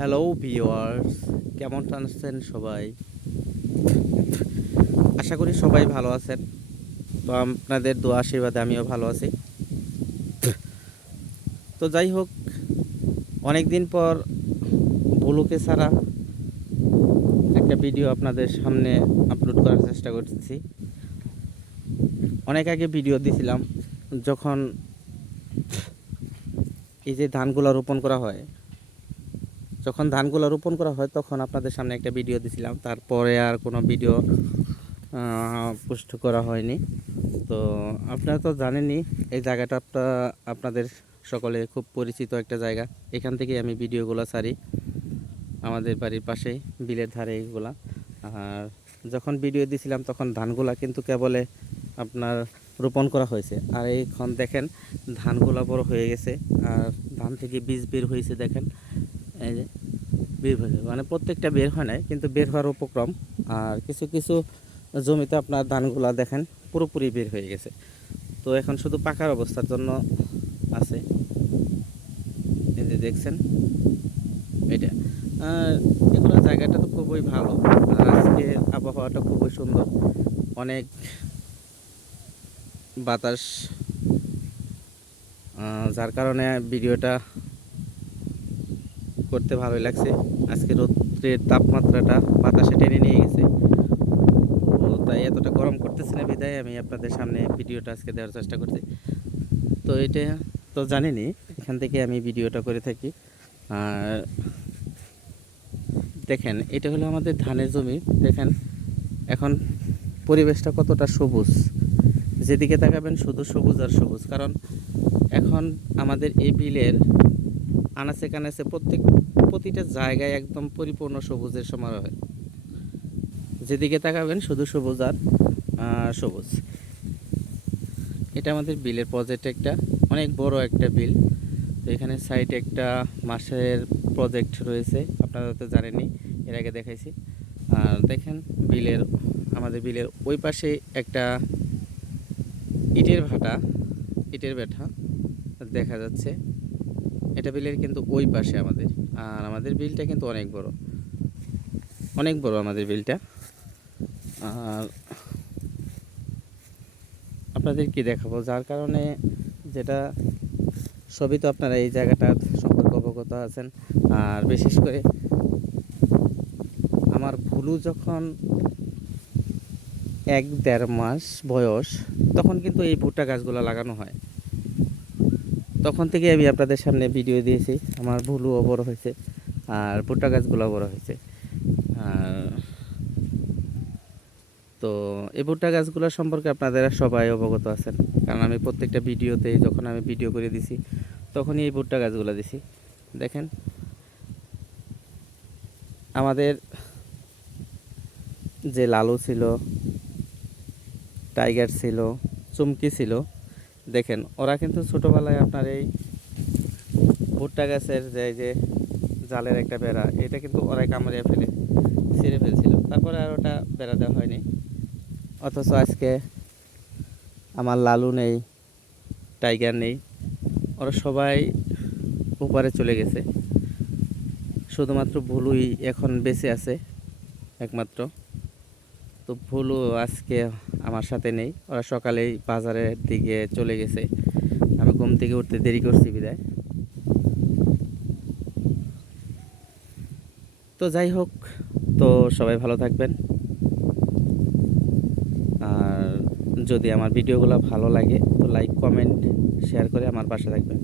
Hello viewers, কেমন আছেন সবাই? আশা করি সবাই ভালো আছেন। তো আপনাদের দোয়া আশীর্বাদে আমিও ভালো আছি। তো যাই হোক, অনেক দিন পর ভুলুকে ছাড়া একটা ভিডিও আপনাদের সামনে আপলোড করার চেষ্টা করতেছি। অনেক আগে ভিডিও দিয়েছিলাম, যখন এই যে ধানগুলো রোপণ করা হয়, তখন আপনাদের সামনে একটা ভিডিও দিয়েছিলাম। তারপরে আর কোনো ভিডিও পোস্ট করা হয়নি। তো আপনারা তো জানেনই, এই জায়গাটা আপনাদের সকলে খুব পরিচিত একটা জায়গা। এখান থেকে আমি ভিডিওগুলো ছাড়ি, আমাদের বাড়ির পাশেই বিলের ধারে এইগুলা। আর যখন ভিডিও দিয়েছিলাম তখন ধানগুলা কিন্তু কেবলে আপনার রোপণ করা হয়েছে। আর এইখন দেখেন ধানগুলা বড় হয়ে গেছে, আর ধান থেকে বীজ বের হয়েছে। দেখেন এই যে বের হয়েছে, মানে প্রত্যেকটা বের হয় নাই, কিন্তু বের হওয়ার উপক্রম। আর কিছু কিছু জমিতে আপনার ধানগুলা দেখেন পুরোপুরি বের হয়ে গেছে। তো এখন শুধু পাকার অবস্থার জন্য আছে। এই যে দেখছেন এটা। আর এগুলো জায়গাটা তো খুবই ভালো, আর আজকে আবহাওয়াটা খুবই সুন্দর, অনেক বাতাস, যার কারণে ভিডিওটা করতে ভালোই লাগছে। আজকে রোদ্রের তাপমাত্রাটা বাতাসে টেনে নিয়ে গেছে, তো তাই এতটা গরম করতেছে না, বিদায় আমি আপনাদের সামনে ভিডিওটা আজকে দেওয়ার চেষ্টা করছি। তো এটা তো জানেনই, এখান থেকে আমি ভিডিওটা করে থাকি। আর দেখেন, এটা হলো আমাদের ধানের জমি। দেখেন এখন পরিবেশটা কতটা সবুজ, যেদিকে তাকাবেন শুধু সবুজ আর সবুজ। কারণ এখন আমাদের এই বিলের আনাচে কানাচে প্রতিটা জায়গায় একদম পরিপূর্ণ সবুজের সমারোহ। যেদিকে তাকাবেন শুধু সবুজ আর সবুজ। এটা আমাদের বিলের প্রজেক্ট, একটা অনেক বড় একটা বিল। তো এখানে সাইডে একটা মাছের প্রজেক্ট রয়েছে, আপনারা তো জানেনই, এর আগে দেখাইছি। আর দেখেন আমাদের বিলের ওই পাশে একটা ইটের ভাটা দেখা যাচ্ছে। এটা বিলের কিন্তু ওই পাশে আমাদের। আর আমাদের বিলটা কিন্তু অনেক বড় আমাদের বিলটা। আর আপনাদের কি দেখাবো, যার কারণে যেটা সবই তো আপনারা এই জায়গাটার সম্পর্কে অবগত আছেন। আর বিশেষ করে আমার ভুলু যখন 1-1.5 মাস বয়স, তখন কিন্তু এই ভুট্টা গাছগুলো লাগানো হয়। তখন থেকে আমি আপনাদের সামনে ভিডিও দিয়েছি। আমার ভুলুও বড় হয়েছে, আর ভুট্টা গাছগুলো বড় হয়েছে। আর তো এই ভুট্টা গাছগুলো সম্পর্কে আপনারা সবাই অবগত আছেন, কারণ আমি প্রত্যেকটা ভিডিওতে যখন আমি ভিডিও করে দিছি তখনই এই ভুট্টা গাছগুলো দিছি। দেখেন আমাদের যে লালু ছিল, টাইগার ছিল, চুমকি ছিল, দেখেন ওরা কিন্তু ছোটোবেলায় আপনার এই ভুট্টা গাছের যে জালের একটা বেড়া, এটা কিন্তু ওরাই কামড়িয়ে ছিঁড়ে ফেলছিল। তারপরে আর ওটা বেড়া দেওয়া হয়নি। অথচ আজকে আমার লালু নেই, টাইগার নেই, ওরা সবাই উপরে চলে গেছে। শুধুমাত্র ভুলুই এখন বেঁচে আছে একমাত্র। তো ভুলু আজকে আমার সাথে নেই, ওরা সকালেই বাজারের দিকে চলে গেছে। আমি ঘুম থেকে উঠতে দেরি করছি বিদায়। তো যাই হোক, তো সবাই ভালো থাকবেন। আর যদি আমার ভিডিওগুলো ভালো লাগে তো লাইক, কমেন্ট, শেয়ার করে আমার পাশে থাকবেন।